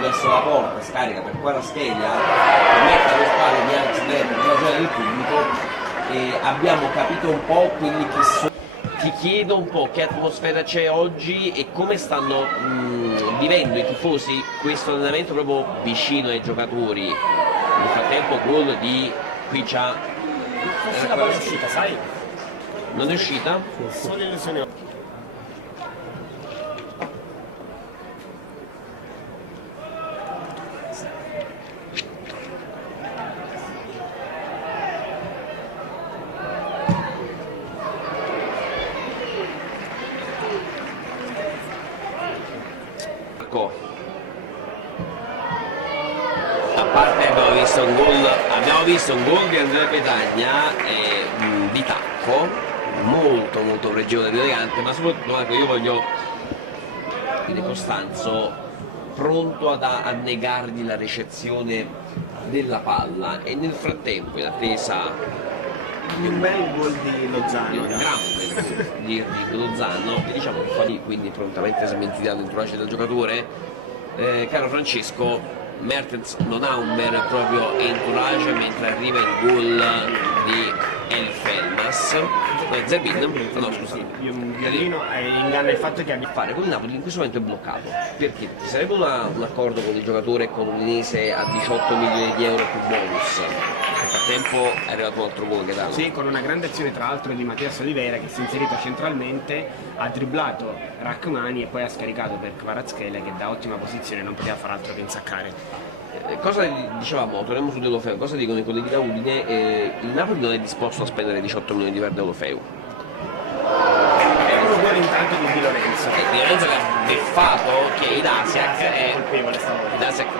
verso la porta, scarica per Kvaratskhelia, mette alle spalle di Alex Lerner del pubblico, e abbiamo capito un po' quelli che sono. Ti chiedo un po' che atmosfera c'è oggi e come stanno vivendo i tifosi questo allenamento proprio vicino ai giocatori. Nel frattempo gol di qui c'ha. Forse la palla è uscita, sai? Non è uscita? Solo illusione. A parte abbiamo visto un gol di Andrea Petagna di tacco, molto pregevole ed elegante, ma soprattutto Marco, io voglio dire Costanzo pronto a negargli la ricezione della palla, e nel frattempo in attesa Di un bel gol di Lozano. di un gran di Lozano, che diciamo che fa lì, quindi prontamente smentita dall'entourage del giocatore. Caro Francesco, Mertens non ha un vero e proprio entourage mentre arriva il gol di Elfelmas. Zerbin, no scusa, Violino inganna il fatto che abbia fare con il Napoli in questo momento è bloccato, perché ci sarebbe un accordo con il giocatore e con l'Udinese a 18 milioni di euro più bonus. Nel frattempo è arrivato un altro gol che dà. sì, con una grande azione tra l'altro di Mattias Oliveira, che si è inserito centralmente, ha dribblato Rachmani e poi ha scaricato per Kvaratskhelia, che da ottima posizione non poteva far altro che insaccare. Cosa dicevamo, torniamo su Deulofeu, cosa dicono i colleghi da Udine? Il Napoli non è disposto a spendere 18 milioni per Deulofeu. È un gol intanto di Lorenzo. Di Lorenzo che ha beffato che Idasiak è colpevole stavolta.